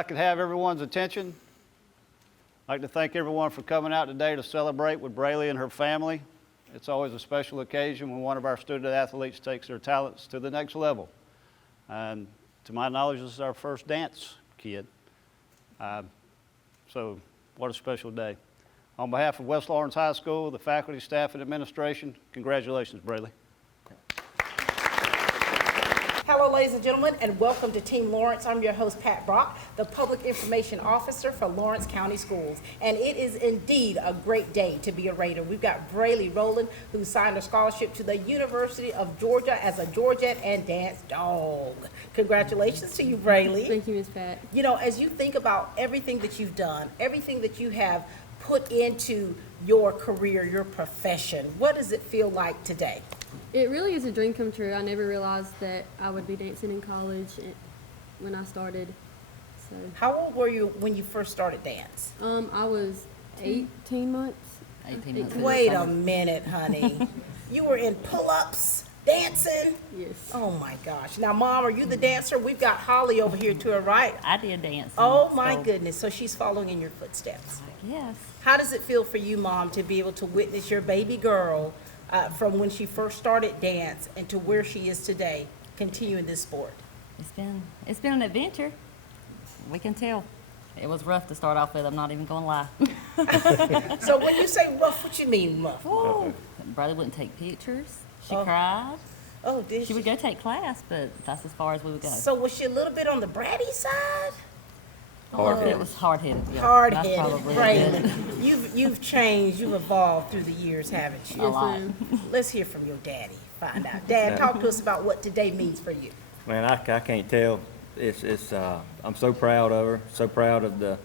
I could have everyone's attention, I'd like to thank everyone for coming out today to celebrate with Brayleigh and her family. It's always a special occasion when one of our student athletes takes their talents to the next level. And to my knowledge, this is our first dance kid. So what a special day. On behalf of West Lawrence High School, the faculty, staff, and administration, congratulations, Braley. Hello, ladies and gentlemen, and welcome to Team Lawrence. I'm your host, Pat Brock, the Public Information Officer for Lawrence County Schools. And it is indeed a great day to be a Raider. We've got Brayleigh Rowland, who signed a scholarship to the University of Georgia as a Georgette and dance dog. Congratulations to you, Brayleigh. Thank you, Ms. Pat. You know, as you think about everything that you've done, everything that you have put into your career, your profession, what does it feel like today? It really is a dream come true. I never realized that I would be dancing in college when I started. So, How old were you when you first started dance? I was 18 months. 18 months. Wait a minute, honey. You were in pull-ups, dancing? Yes. Oh my gosh. Now, Mom, are you the dancer? We've got Holly over here to her right. I did dance. Oh my goodness. So she's following in your footsteps. Yes. How does it feel for you, Mom, to be able to witness your baby girl from when she first started dance and to where she is today, continuing this sport? It's been an adventure. We can tell. It was rough to start off with. I'm not even going to lie. So when you say rough, what you mean rough? Woo. Brother wouldn't take pictures. She Oh. cried. Oh, did She would go take class, but that's as far as we would go. So was she a little bit on the bratty side? It was hard-headed. Yeah. That's Hard-headed, probably Brayleigh. it. You've changed, you've evolved through the years, haven't you? A lot. ma'am. Let's hear from your daddy. Find out. Dad, talk to us about what today means for you. Man, I can't tell. I'm so proud of her, so proud of the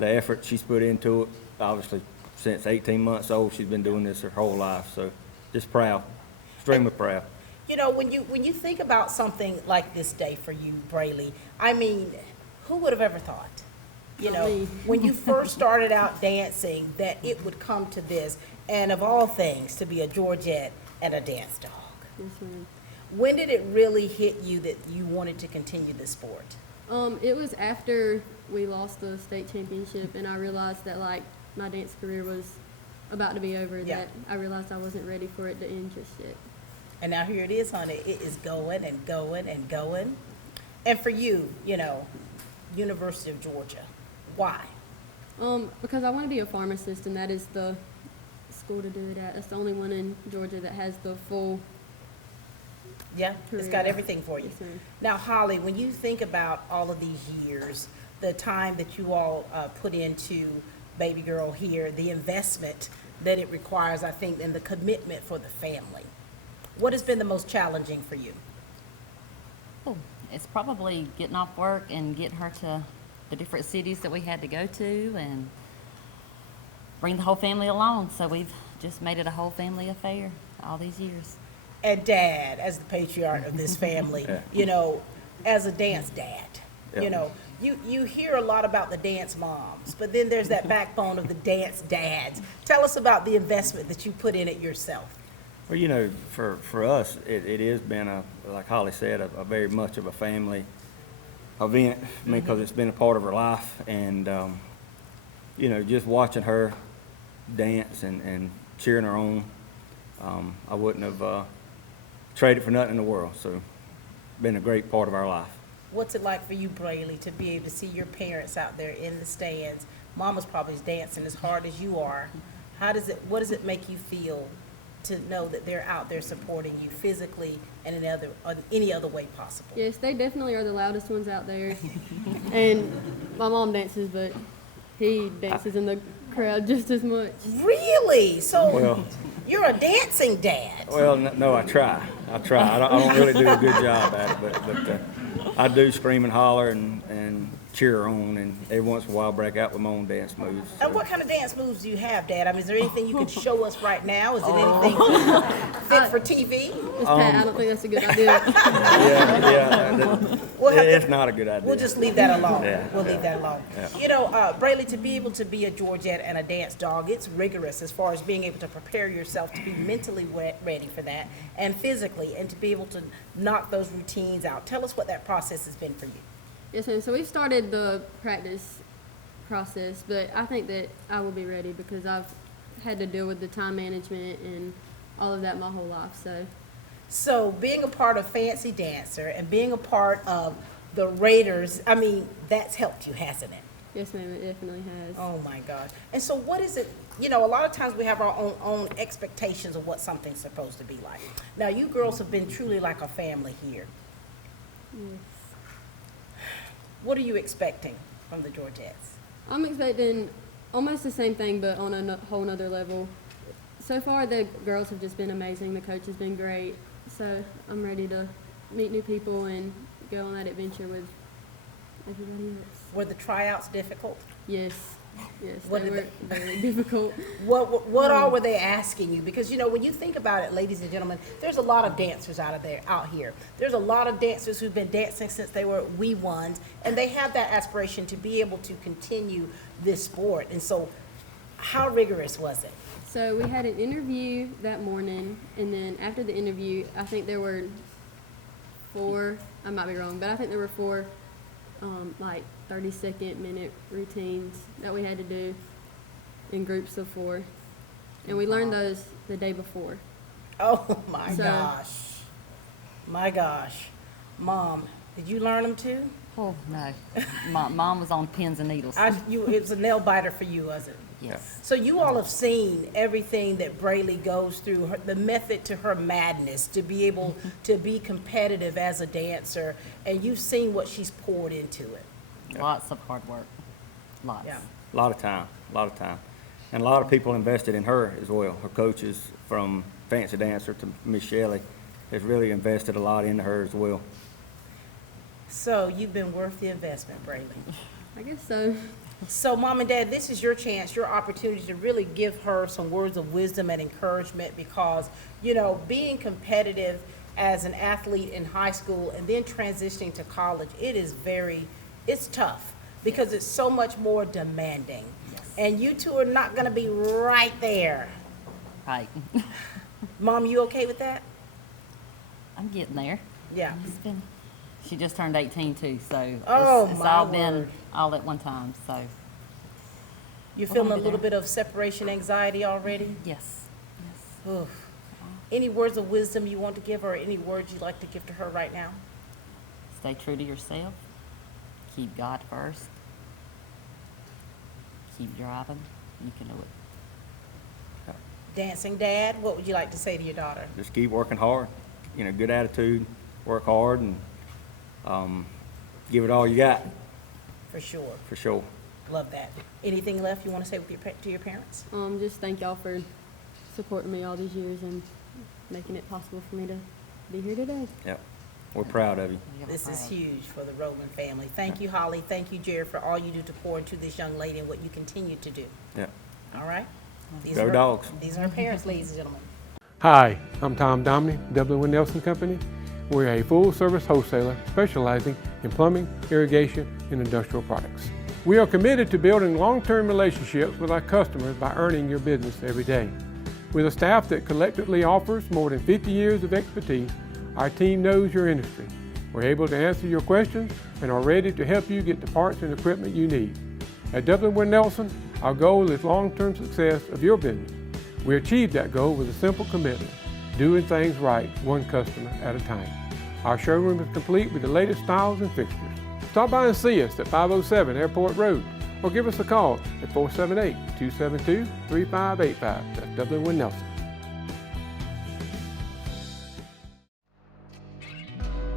effort she's put into it. Obviously, since 18 months old, she's been doing this her whole life. So, just proud, extremely proud. You know, when you think about something like this day for you, Braley, I mean, who would have ever thought? You Not know, me. when you first started out dancing, that it would come to this, and of all things, to be a Georgette and a dance dog. Yes, ma'am. When did it really hit you that you wanted to continue this sport? It was after we lost the state championship, and I realized that like my dance career was about to be over. Yeah. That I realized I wasn't ready for it to end just yet. And now here it is, honey. It is going and going and going. And for you, you know, University of Georgia, why? Because I want to be a pharmacist, and that is the school to do it at. It's the only one in Georgia that has the full. Yeah, it's got everything for you. Yes, ma'am. Now, Holly, when you think about all of these years, the time that you all put into baby girl here, the investment that it requires, I think, and the commitment for the family, what has been the most challenging for you? Oh, it's probably getting off work and getting her to the different cities that we had to go to and bring the whole family along. So we've just made it a whole family affair all these years. And Dad, as the patriarch of this family, Yeah. you know, as a dance dad, Yeah. you know, you hear a lot about the dance moms, but then there's that backbone of the dance dads. Tell us about the investment that you put in it yourself. Well, you know, for us, it has been like Holly said, a very much of a family event. I mean, because it's been a part of her life, and you know, just watching her dance and cheering her on, I wouldn't have traded for nothing in the world. So, been a great part of our life. What's it like for you, Braley, to be able to see your parents out there in the stands? Mama's probably dancing as hard as you are. What does it make you feel to know that they're out there supporting you physically and in any other way possible? Yes, they definitely are the loudest ones out there. And my mom dances, but he dances in the crowd just as much. Really? So Well, you're a dancing dad. well, no, I try. I don't really do a good job at it, but I do scream and holler and cheer her on, and every once in a while break out with my own dance moves. So. And what kind of dance moves do you have, Dad? I mean, is there anything you can show us right now? Is it anything fit for TV? Miss Pat, I don't think that's a good idea. We'll have to- It's not a good idea. We'll just leave that alone. Yeah, We'll leave that alone. Yeah. You know, Braley, to be able to be a Georgette and a dance dog, it's rigorous as far as being able to prepare yourself to be mentally ready for that and physically, and to be able to knock those routines out. Tell us what that process has been for you. Yes, ma'am. So we've started the practice process, but I think that I will be ready because I've had to deal with the time management and all of that my whole life. So being a part of Fancy Dancer and being a part of the Raiders, I mean, that's helped you, hasn't it? Yes, ma'am, it definitely has. Oh my gosh. And so what is it, you know, a lot of times we have our own expectations of what something's supposed to be like. Now, you girls have been truly like a family here. Yes. What are you expecting from the Georgettes? I'm expecting almost the same thing, but on a whole nother level. So far, the girls have just been amazing. The coach has been great. So I'm ready to meet new people and go on that adventure with everybody else. Were the tryouts difficult? Yes, yes, What they did were very difficult. What all were they asking you? Because, you know, when you think about it, ladies and gentlemen, there's a lot of dancers out here. There's a lot of dancers who've been dancing since they were wee ones, and they have that aspiration to be able to continue this sport. And so how rigorous was it? So we had an interview that morning, and then after the interview, I think there were 4, I might be wrong, but I think there were 4 like 30-second minute routines that we had to do in groups of 4. And we learned those the day before. Oh my So- gosh. My gosh. Mom, did you learn them too? Oh, no. Mom was on pins and needles. It was a nail biter for you, was it? Yes. So you all have seen everything that Brayleigh goes through, the method to her madness, to be able to be competitive as a dancer, and you've seen what she's poured into it. Lots of hard work. Lots. Yeah. A lot of time. And a lot of people invested in her as well. Her coaches, from Fancy Dancer to Miss Shelley, has really invested a lot into her as well. So you've been worth the investment, Brayleigh. I guess so. So Mom and Dad, this is your chance, your opportunity to really give her some words of wisdom and encouragement because, you know, being competitive as an athlete in high school and then transitioning to college, it's tough because it's so much more demanding. Yes. And you two are not gonna be right there. Right. Mom, you okay with that? I'm getting there. Yeah. She just turned 18 too, so Oh, it's my all word. been all at one time, so You We're feeling a gonna be little there. bit of separation anxiety already? yes. Oof. Any words of wisdom you want to give her or any words you'd like to give to her right now? Stay true to yourself. Keep God first. Keep driving. You can do it. Dancing Dad, what would you like to say to your daughter? Just keep working hard, you know, good attitude, work hard, and give it all you got, For sure. for sure. Love that. Anything left you want to say to your parents? Just thank y'all for supporting me all these years and making it possible for me to be here today. Yep. We're proud of you. This is huge for the Rowland family. Thank you, Holly. Thank you, Jared, for all you do to pour into this young lady and what you continue to do. Yep. All right? These Go are her- Dogs. These are her parents, ladies and gentlemen. Hi, I'm Tom Domney, W. Nelson Company. We're a full-service wholesaler specializing in plumbing, irrigation, and industrial products. We are committed to building long-term relationships with our customers by earning your business every day. With a staff that collectively offers more than 50 years of expertise, our team knows your industry. We're able to answer your questions and are ready to help you get the parts and equipment you need. At W. Nelson, our goal is long-term success of your business. We achieve that goal with a simple commitment, doing things right, one customer at a time. Our showroom is complete with the latest styles and fixtures. Stop by and see us at 507 Airport Road or give us a call at 478-272-3585. That's W. Nelson.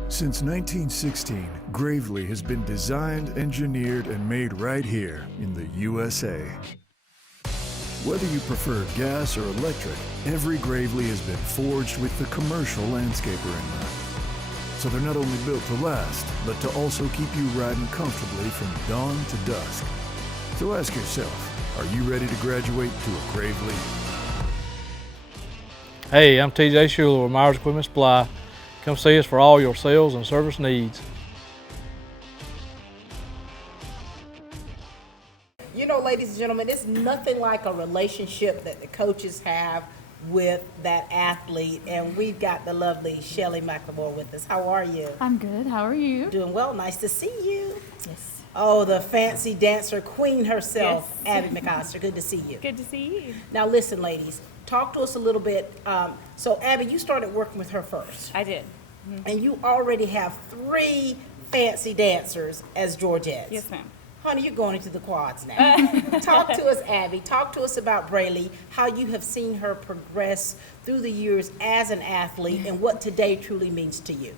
Since 1916, Gravely has been designed, engineered, and made right here in the USA. Whether you prefer gas or electric, every Gravely has been forged with the commercial landscaper in mind. So they're not only built to last, but to also keep you riding comfortably from dawn to dusk. So ask yourself, are you ready to graduate to a Gravely? Hey, I'm TJ Schuler with Myers Equipment Supply. Come see us for all your sales and service needs. You know, ladies and gentlemen, it's nothing like a relationship that the coaches have with that athlete. And we've got the lovely Shelley McLemore with us. How are you? I'm good. How are you? Doing well. Nice to see you. Yes. Oh, the fancy dancer queen herself, Yes. Abby McAllister. Good to see you. Good to see you. Now, listen, ladies, talk to us a little bit. So, Abby, you started working with her first, I did. and you already have 3 fancy dancers as Georgettes. Yes, ma'am. Honey, you're going into the quads now. Talk to us, Abby. Talk to us about Brayleigh, how you have seen her progress through the years as an athlete, and what today truly means to you.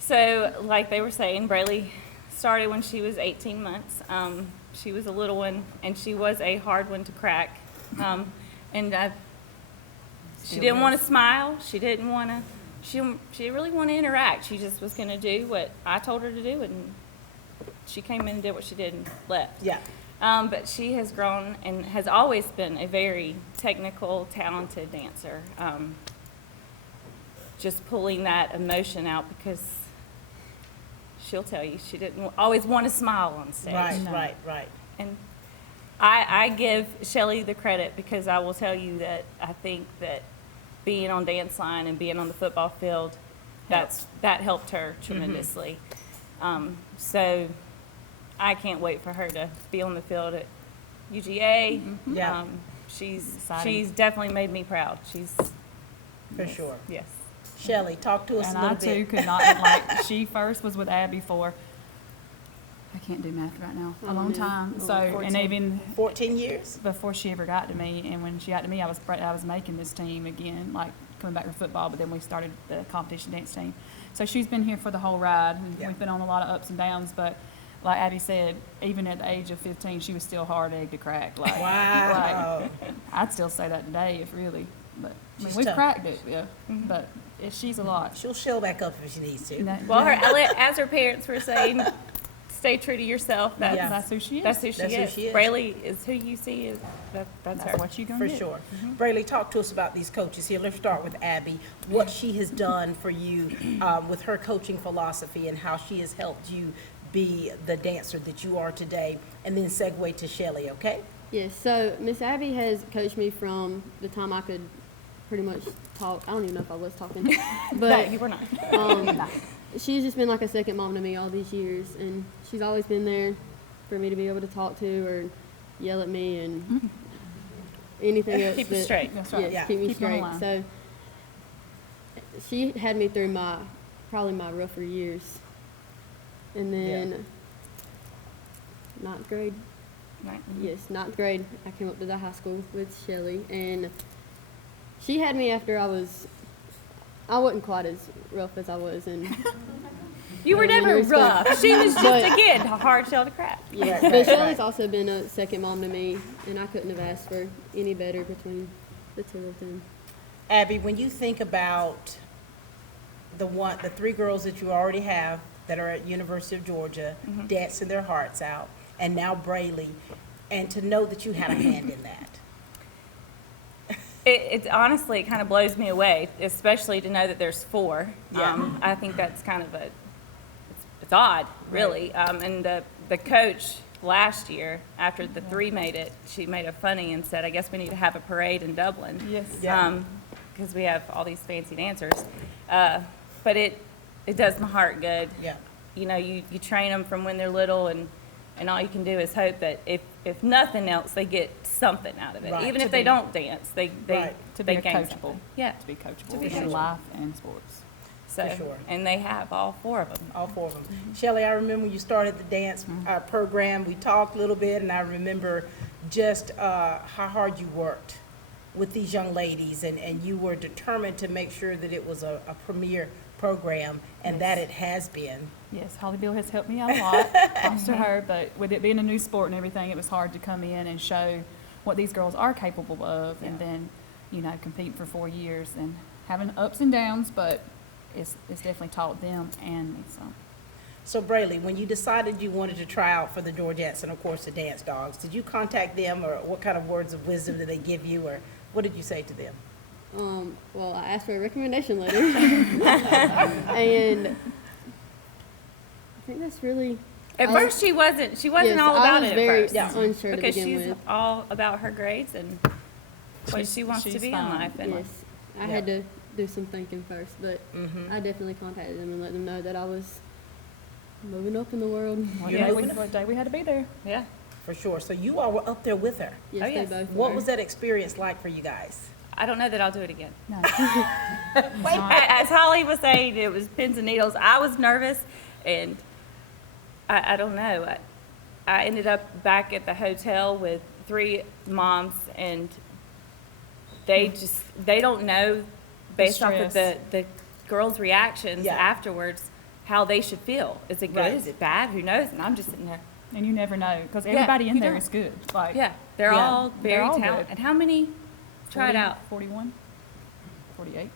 So, like they were saying, Braley started when she was 18 months. She was a little one, and she was a hard one to crack. And she didn't want to smile. She didn't want to. She didn't really want to interact. She just was going to do what I told her to do, and she came in and did what she did and left. Yeah. But she has grown and has always been a very technical, talented dancer. Just pulling that emotion out, because she'll tell you she didn't always want to smile on stage. Right. And I give Shelly the credit, because I will tell you that I think that being on dance line and being on the football field, that helped her tremendously. So I can't wait for her to be on the field at UGA. Yeah. She's definitely made me proud. For sure. Yes. Shelley, talk to us And a I little too bit. could not, like, she first was with Abby for, I can't do math right now, a long time. So, and even 14 years? before she ever got to me, and when she got to me, I was making this team again, like coming back to football, but then we started the competition dance team. So she's been here for the whole ride, and Yeah. we've been on a lot of ups and downs, but like Abby said, even at the age of 15, she was still hard egg to crack. Like, Wow. like, I'd still say that today, if really, but I mean, She's we've tough. cracked it, yeah, but she's a lot. She'll shell back up if she needs to. Well, as her parents were saying, stay true to yourself. Yeah. That's who she is. That's who she That's who is. she is. Braley is who you see. That's That's her. what you gonna For get. sure. Brayleigh, talk to us about these coaches here. Let's start with Abby. What she has done for you with her coaching philosophy, and how she has helped you be the dancer that you are today, and then segue to Shelley, okay? Yes, so Miss Abby has coached me from the time I could pretty much talk. I don't even know if I was talking, No, but you were not. she's just been like a second mom to me all these years, and she's always been there for me to be able to talk to or yell at me and anything else. Keep you that- straight. That's right. Yes, Yeah. keep me Keep you on the straight. line. So she had me through probably my rougher years, and then ninth grade. Right. Yes, ninth grade, I came up to the high school with Shelley, and she had me after I wasn't quite as rough as I was, and You were never Elementary school. rough. She was just, But- again, a hard shell to crack. yeah. Right, But Shelley's right. also been a second mom to me, and I couldn't have asked for any better between the two of them. Abby, when you think about the 3 girls that you already have that are at University of Georgia, dancing their hearts out, and now Brayleigh, and to know that you had a hand in that. It honestly kind of blows me away, especially to know that there's 4. Yeah. I think that's kind of it's odd, really. And the coach last year, after the 3 made it, she made a funny and said, I guess we need to have a parade in Dublin. Yes. Yeah. Because we have all these fancy dancers. But it does my heart good. Yeah. You know, you train them from when they're little, and all you can do is hope that if nothing else, they get something out of it. Right, Even to if they be- don't dance, they Right. To they be gain coachable. something. Yeah. To be coachable To be in coachable. life and sports. So, For sure. and they have all 4 of them. All 4 of them. Shelley, I remember when you started the dance program, we talked a little bit, and I remember just how hard you worked with these young ladies, and you were determined to make sure that it was a premier program, and that it has been. Yes, Holly Bill has helped me out a lot, thanks to her, but with it being a new sport and everything, it was hard to come in and show what these girls are capable of, and then, you know, compete for 4 years and having ups and downs, but it's definitely taught them and me some. So Braley, when you decided you wanted to try out for the Georgettes and of course the Dance Dogs, did you contact them, or what kind of words of wisdom did they give you, or what did you say to them? Well, I asked for a recommendation letter, and I think that's really. At first, she wasn't Yes, all I about was it very at first. unsure to Because begin she's with. all about her grades and what She's- she wants to she's be in fine. life. And Yes, I had to do some thinking first, but I definitely contacted them and let them know that I was moving up in the world. One Yeah. day we had to be there. Yeah. For sure. So you all were up there with her. Yes, Oh, they yes. both What were. was that experience like for you guys? I don't know that I'll do it again. No. As Holly was saying, it was pins and needles. I was nervous, and I don't know. I ended up back at the hotel with 3 moms, and they don't know, based off of stress. the girls' reactions Yeah. afterwards, how they should feel. Is it good? Right. Is it bad? Who knows? And I'm just sitting there. And you never know, because everybody in you there don't. is good. Like, Yeah, they're Yeah, all they're very all talented. good. And how many tried 40, out? 41, 48,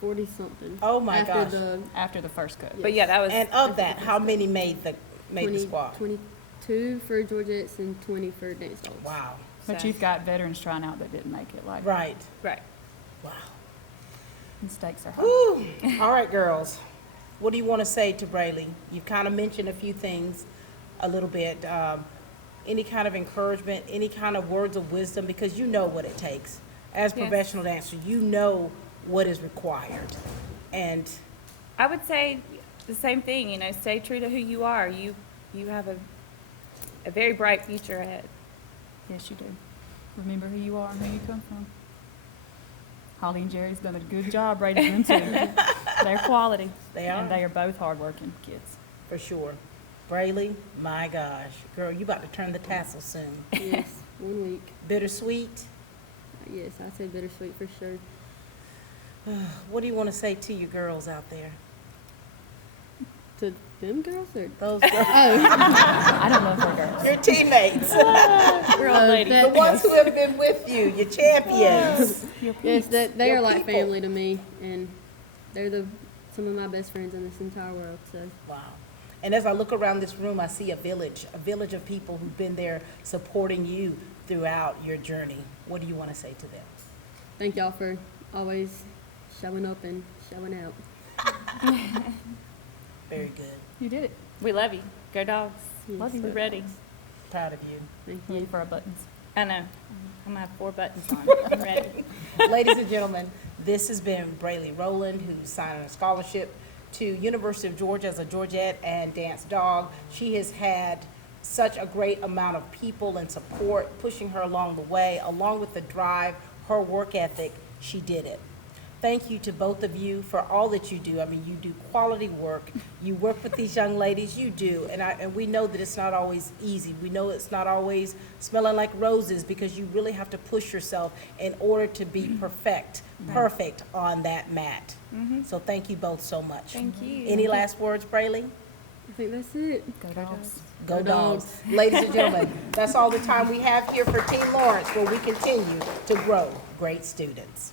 40 something. Oh my after gosh. The after the first cut. But yeah, that was. And of that, how many made the 20, squad? 22 for Georgettes and 20 for Dance Dogs. Wow. But So- you've got veterans trying out that didn't make it. Like, Right. Right. Wow. mistakes are hard. Woo. All right, girls. What do you want to say to Brayleigh? You've kind of mentioned a few things a little bit. Any kind of encouragement, any kind of words of wisdom, because you know what it takes. As Yes. professional dancers, you know what is required. And I would say the same thing, you know, stay true to who you are. You have a very bright future ahead. Yes, you do. Remember who you are and who you come from. Holly and Jerry's done a good job raising them too. They're quality. They are. And they are both hardworking kids. for sure. Braley, my gosh. Girl, you about to turn the tassel soon. Yes, 1 week. Bittersweet. Yes, I'd say bittersweet for sure. What do you want to say to you girls out there? To them girls or? Those girls, I don't know if they're girls. your teammates, Girl, lady. the ones who have been with you, your champions. Yes, they Your are like people. family to me, and they're some of my best friends in this entire world. So Wow. And as I look around this room, I see a village of people who've been there supporting you throughout your journey. What do you want to say to them? thank y'all for always showing up and showing out. Very good. You did it. We love you. Go Dogs. Yes. Love you. We're ready. Proud of you. Thank Ready you. for our buttons. I know. I'm gonna have 4 buttons on. I'm ready. Ladies and gentlemen, this has been Brayleigh Rowland, who's signing a scholarship to University of Georgia as a Georgette and Dance Dog. She has had such a great amount of people and support pushing her along the way, along with the drive, her work ethic. She did it. Thank you to both of you for all that you do. I mean, you do quality work. You work with these young ladies, you do. And we know that it's not always easy. We know it's not always smelling like roses because you really have to push yourself in order to be perfect on that mat. So thank you both so much. Thank you. Any last words, Brayleigh? I think that's it. Go Dogs. Go Go Dogs. Dogs. Ladies and gentlemen, that's all the time we have here for Team Lawrence, where we continue to grow great students.